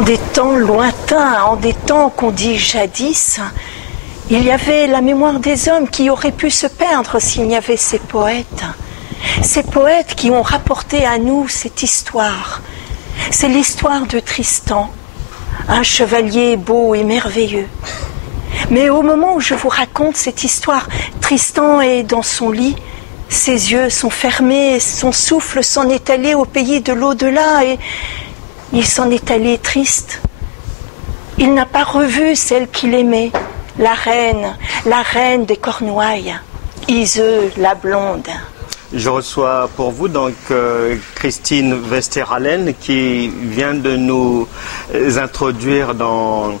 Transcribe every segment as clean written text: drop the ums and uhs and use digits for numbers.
En des temps lointains, en des temps qu'on dit jadis, il y avait la mémoire des hommes qui auraient pu se perdre s'il n'y avait ces poètes. Ces poètes qui ont rapporté à nous cette histoire. C'est l'histoire de Tristan, un chevalier beau et merveilleux. Mais au moment où je vous raconte cette histoire, Tristan est dans son lit, ses yeux sont fermés, son souffle s'en est allé au pays de l'au-delà et il s'en est allé triste. Il n'a pas revu celle qu'il aimait, la reine des Cornouailles, Iseux la blonde. Je reçois pour vous donc Christine Westeralen qui vient de nous introduire dans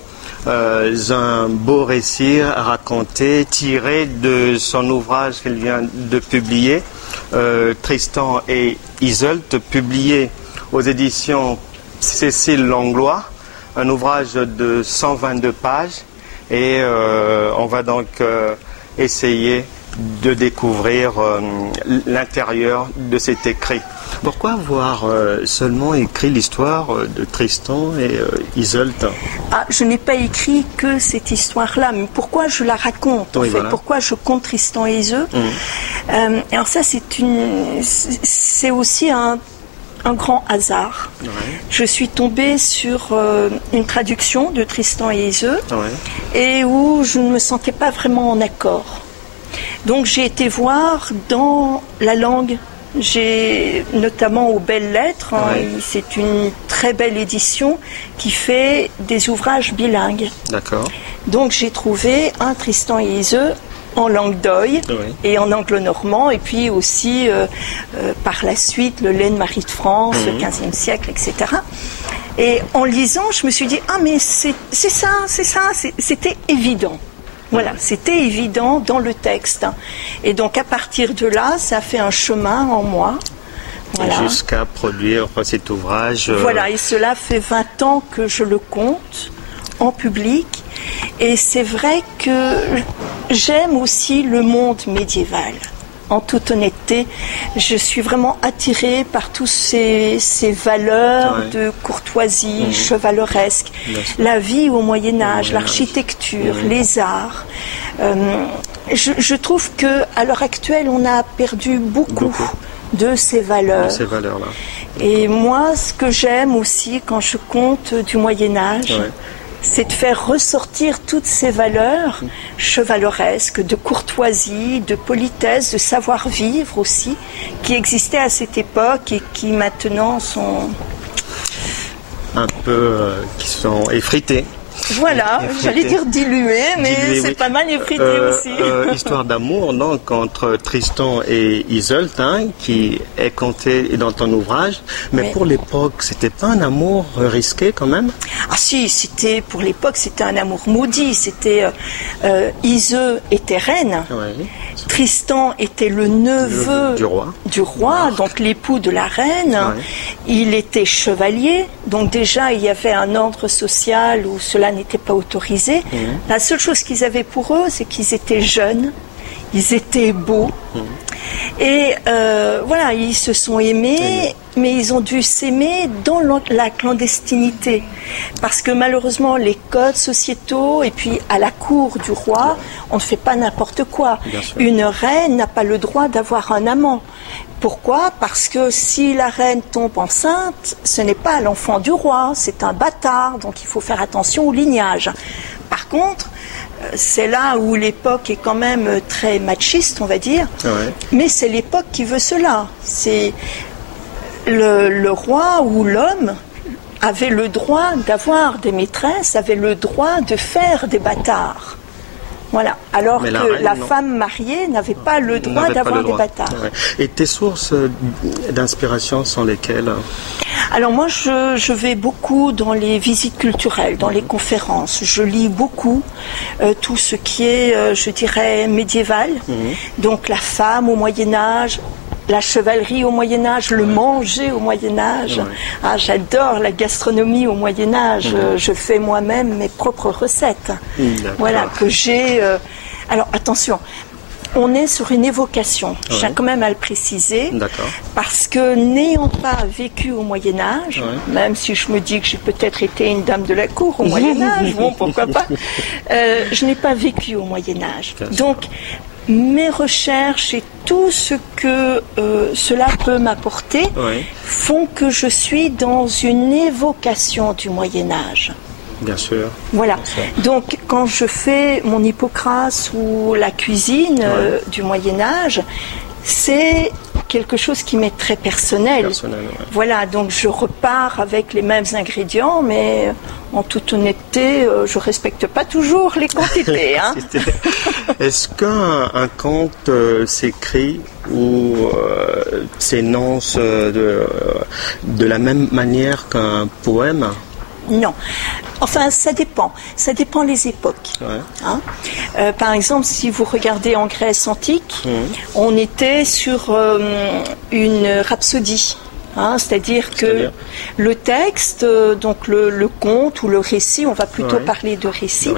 un beau récit raconté, tiré de son ouvrage qu'elle vient de publier, Tristan et Iseult, publié aux éditions Cécile Langlois, un ouvrage de 122 pages et on va donc essayer de découvrir l'intérieur de cet écrit. Pourquoi avoir seulement écrit l'histoire de Tristan et Iseult? Je n'ai pas écrit que cette histoire-là, mais pourquoi je la raconte en fait, voilà. Pourquoi je compte Tristan et Iseult? Alors ça, c'est aussi un grand hasard. Ouais. Je suis tombée sur une traduction de Tristan et Iseult, et où je ne me sentais pas vraiment en accord. Donc j'ai été voir dans la langue, j'ai notamment aux Belles Lettres, c'est une très belle édition qui fait des ouvrages bilingues. D'accord. Donc j'ai trouvé un Tristan et Iseult en langue d'oï et en anglo-normand, et puis aussi par la suite le Laine Marie de France, le XVe siècle, etc. Et en lisant, je me suis dit, mais c'est ça, c'était évident. Voilà, c'était évident dans le texte. Et donc à partir de là, ça a fait un chemin en moi. Voilà. Jusqu'à produire cet ouvrage. Voilà, et cela fait 20 ans que je le compte en public. Et c'est vrai que j'aime aussi le monde médiéval. En toute honnêteté, je suis vraiment attirée par tous ces valeurs de courtoisie chevaleresque, la vie au Moyen-Âge, l'architecture, les arts. Je trouve qu'à l'heure actuelle, on a perdu beaucoup de ces valeurs. De ces valeurs-là. Et moi, ce que j'aime aussi quand je compte du Moyen-Âge, c'est de faire ressortir toutes ces valeurs chevaleresques, de courtoisie, de politesse, de savoir-vivre aussi, qui existaient à cette époque et qui maintenant sont... un peu... qui sont effritées. Voilà, j'allais dire dilué, mais c'est pas mal effrité aussi. Histoire d'amour, donc, entre Tristan et Iseult, qui est conté dans ton ouvrage. Mais pour l'époque, c'était pas un amour risqué quand même? Ah si, pour l'époque, c'était un amour maudit. C'était Iseult était reine. Tristan était le neveu du roi, donc l'époux de la reine. Il était chevalier, donc déjà il y avait un ordre social où cela n'était pas autorisé. La seule chose qu'ils avaient pour eux, c'est qu'ils étaient jeunes, ils étaient beaux. Et voilà, ils se sont aimés, mais ils ont dû s'aimer dans la clandestinité. Parce que malheureusement, les codes sociétaux, et puis à la cour du roi, on ne fait pas n'importe quoi. Une reine n'a pas le droit d'avoir un amant. Pourquoi? Parce que si la reine tombe enceinte, ce n'est pas l'enfant du roi, c'est un bâtard, donc il faut faire attention au lignage. Par contre, c'est là où l'époque est quand même très machiste, on va dire, mais c'est l'époque qui veut cela. C'est le roi ou l'homme avait le droit d'avoir des maîtresses, avait le droit de faire des bâtards. Voilà, alors que la femme mariée n'avait pas le droit d'avoir des bâtards. Et tes sources d'inspiration sont lesquelles? Alors moi, je vais beaucoup dans les visites culturelles, dans les conférences. Je lis beaucoup tout ce qui est, je dirais, médiéval. Donc la femme au Moyen-Âge, la chevalerie au Moyen-Âge, le manger au Moyen-Âge. J'adore la gastronomie au Moyen-Âge. Je fais moi-même mes propres recettes. Voilà, que j'ai... Alors attention, on est sur une évocation. Je tiens quand même à le préciser. Parce que n'ayant pas vécu au Moyen-Âge, même si je me dis que j'ai peut-être été une dame de la cour au Moyen-Âge, bon, pourquoi pas, je n'ai pas vécu au Moyen-Âge. Donc, mes recherches et tout ce que cela peut m'apporter font que je suis dans une évocation du Moyen-Âge. Bien sûr. Voilà. Bien sûr. Donc, quand je fais mon Hippocrate ou la cuisine du Moyen-Âge, c'est quelque chose qui m'est très personnel. Voilà, donc je repars avec les mêmes ingrédients, mais en toute honnêteté, je ne respecte pas toujours les quantités. Hein. Est-ce qu'un conte s'écrit ou s'énonce de la même manière qu'un poème ? Non. Enfin, ça dépend. Ça dépend les époques. Hein. Par exemple, si vous regardez en Grèce antique, on était sur une rhapsodie. Hein, c'est-à-dire que le texte, donc le conte ou le récit, on va plutôt parler de récit,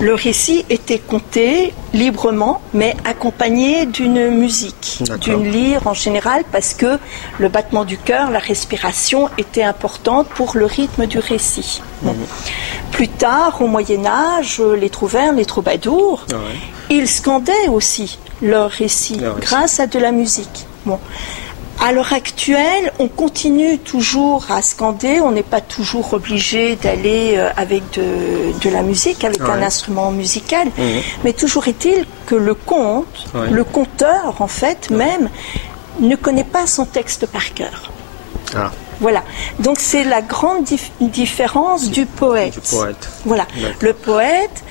le récit était conté librement, mais accompagné d'une musique, d'une lyre en général, parce que le battement du cœur, la respiration était importante pour le rythme du récit. Bon. Plus tard, au Moyen-Âge, les trouvernes, les troubadours, ils scandaient aussi leur récit grâce à de la musique. Bon. À l'heure actuelle, on continue toujours à scander, on n'est pas toujours obligé d'aller avec de la musique, avec un instrument musical, mais toujours est-il que le conte, le conteur en fait même, ne connaît pas son texte par cœur. Voilà, donc c'est la grande différence du poète. Voilà, le poète,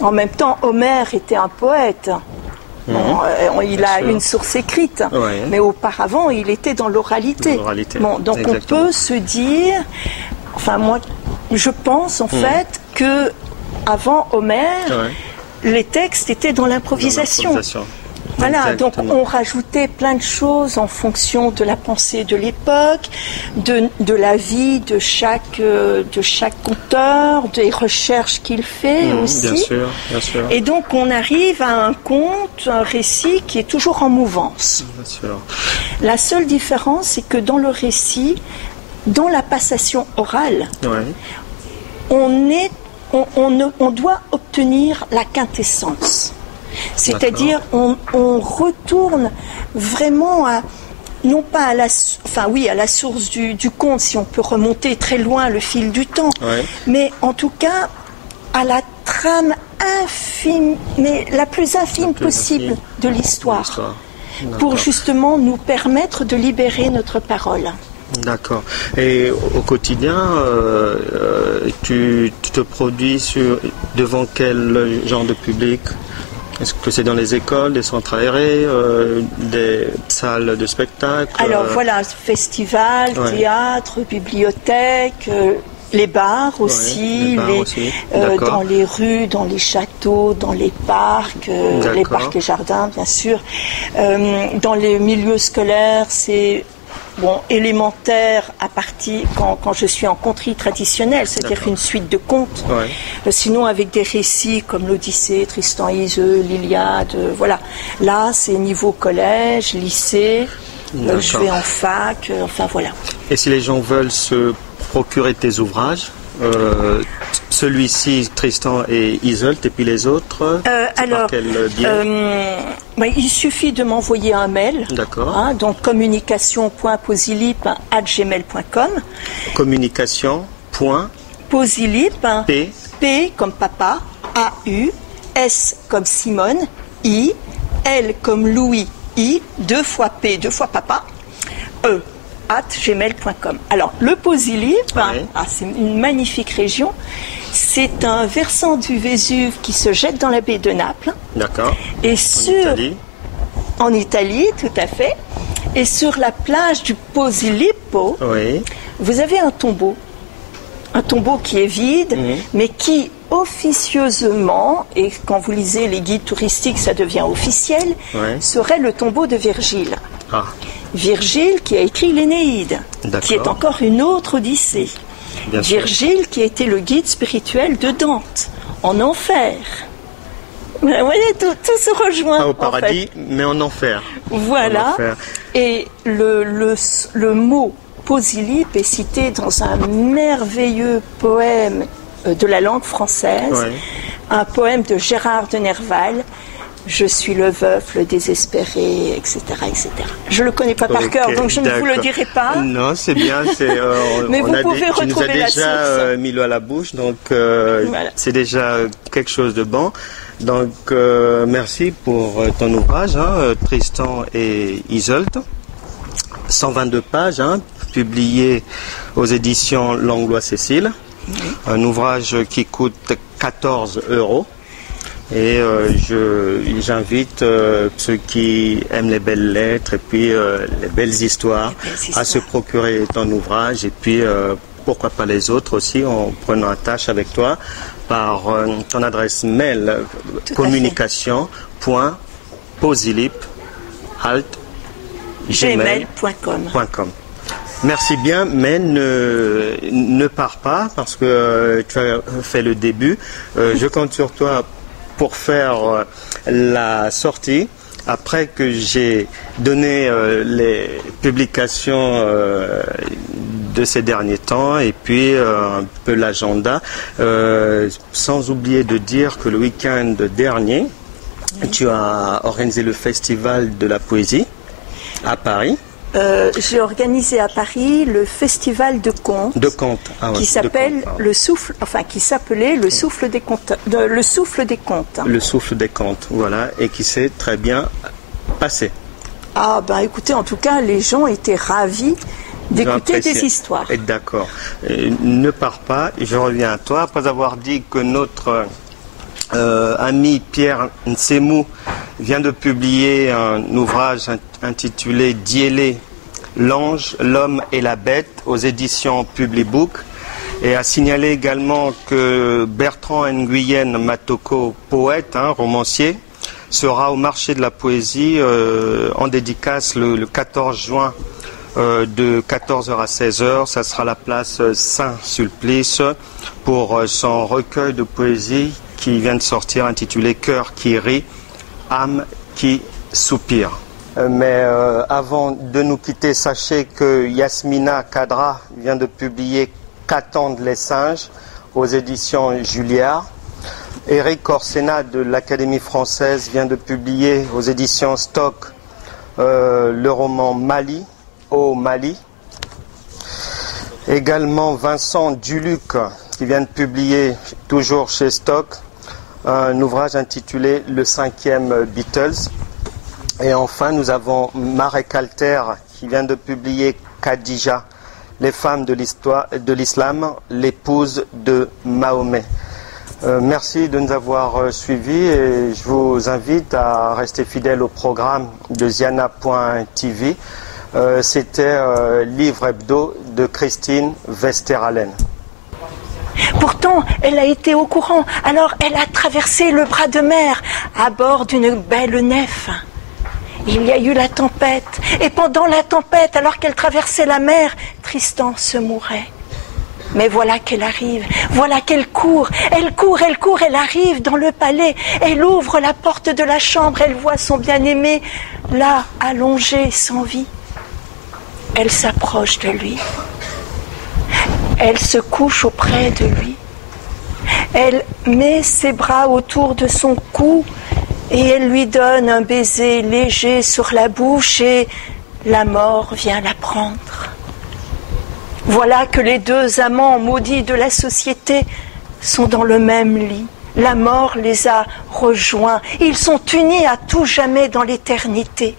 en même temps, Homère était un poète. Bon, il a une source écrite, mais auparavant, il était dans l'oralité. Bon, donc on peut se dire, enfin moi, je pense en fait que avant Homère, les textes étaient dans l'improvisation. Voilà, donc on rajoutait plein de choses en fonction de la pensée de l'époque, de la vie de chaque conteur, des recherches qu'il fait aussi. Bien sûr, bien sûr. Et donc on arrive à un conte, un récit qui est toujours en mouvance. Bien sûr. La seule différence, c'est que dans le récit, dans la passation orale, on doit obtenir la quintessence. C'est-à-dire, on retourne vraiment à, non pas à la source du conte, si on peut remonter très loin le fil du temps, mais en tout cas à la trame infime, mais la plus infime possible de l'histoire, pour justement nous permettre de libérer notre parole. D'accord. Et au quotidien, tu te produis devant quel genre de public ? Est-ce que c'est dans les écoles, des centres aérés, des salles de spectacle ? Alors voilà, festival, théâtre, bibliothèque, les bars aussi, dans les rues, dans les châteaux, dans les parcs et jardins bien sûr. Dans les milieux scolaires, c'est élémentaire à partir quand je suis en conterie traditionnelle, c'est-à-dire une suite de contes. Sinon, avec des récits comme l'Odyssée, Tristan et Iseult, l'Iliade, voilà. Là, c'est niveau collège, lycée, je vais en fac, enfin voilà. Et si les gens veulent se procurer tes ouvrages, celui-ci, Tristan et Iseult, et puis les autres, alors, il suffit de m'envoyer un mail. Donc communication.posilip@gmail.com. Communication.posilip. P comme papa, A-U, S comme Simone, I, L comme Louis, I, 2 fois P, 2 fois papa, E. @gmail.com. Alors, le Posilip, c'est une magnifique région. C'est un versant du Vésuve qui se jette dans la baie de Naples. Et en Italie, tout à fait. Et sur la plage du Posilippo, vous avez un tombeau. Un tombeau qui est vide, mais qui officieusement, et quand vous lisez les guides touristiques, ça devient officiel, serait le tombeau de Virgile. Virgile qui a écrit l'Énéide, qui est encore une autre Odyssée. Virgile qui a été le guide spirituel de Dante, en enfer. Vous voyez, tout se rejoint. Pas au paradis, en fait. Mais en enfer. Voilà. En enfer. Et le mot Posillipe est cité dans un merveilleux poème de la langue française, un poème de Gérard de Nerval. Je suis le veuf, le désespéré, etc., etc. Je le connais pas par cœur, donc je ne vous le dirai pas. Non, c'est bien. Mais vous pouvez retrouver la source. Tu nous as déjà mis l'eau à la bouche, donc voilà. C'est déjà quelque chose de bon. Donc merci pour ton ouvrage, Tristan et Isolde. 122 pages, publié aux éditions Langlois-Cécile. Un ouvrage qui coûte 14 €. Et j'invite ceux qui aiment les belles lettres et puis les belles histoires à se procurer ton ouvrage et puis pourquoi pas les autres aussi en prenant attache avec toi par ton adresse mail communication.posillipe@gmail.com. Merci bien, mais ne pars pas parce que tu as fait le début. Je compte sur toi pour faire la sortie, après que j'ai donné les publications de ces derniers temps et puis un peu l'agenda, sans oublier de dire que le week-end dernier, tu as organisé le Festival de la Poésie à Paris. J'ai organisé à Paris le festival de contes, qui s'appelle le souffle, qui s'appelait le souffle des contes, le souffle des contes. Le souffle des contes, voilà, et qui s'est très bien passé. Ah ben écoutez, en tout cas, les gens étaient ravis d'écouter des histoires. D'accord. Ne pars pas, je reviens à toi après avoir dit que notre ami Pierre Nsemou vient de publier un ouvrage intitulé Diélé, l'ange, l'homme et la bête aux éditions Publibook, et a signalé également que Bertrand Nguyen Matoko, poète, romancier, sera au marché de la poésie en dédicace le 14 juin de 14h à 16h. Ça sera la place Saint-Sulpice pour son recueil de poésie qui vient de sortir intitulé Cœur qui rit, âme qui soupire. Mais avant de nous quitter, sachez que Yasmina Kadra vient de publier Qu'attendent les singes aux éditions Julliard. Éric Orsena de l'Académie française vient de publier aux éditions Stock le roman Mali, au Mali. Également Vincent Duluc qui vient de publier, toujours chez Stock, un ouvrage intitulé Le 5e Beatles. Et enfin, nous avons Marek Alter qui vient de publier Khadija, les femmes de l'islam, l'épouse de Mahomet. Merci de nous avoir suivis et je vous invite à rester fidèle au programme de Ziana.tv. C'était Livre Hebdo de Christine Westeralen. Pourtant, elle a été au courant. Alors, elle a traversé le bras de mer à bord d'une belle nef. Il y a eu la tempête. Et pendant la tempête, alors qu'elle traversait la mer, Tristan se mourait. Mais voilà qu'elle arrive, voilà qu'elle court. Elle court, elle arrive dans le palais. Elle ouvre la porte de la chambre, elle voit son bien-aimé là, allongé, sans vie. Elle s'approche de lui. Elle se couche auprès de lui. Elle met ses bras autour de son cou et elle lui donne un baiser léger sur la bouche et la mort vient la prendre. Voilà que les deux amants maudits de la société sont dans le même lit. La mort les a rejoints. Ils sont unis à tout jamais dans l'éternité.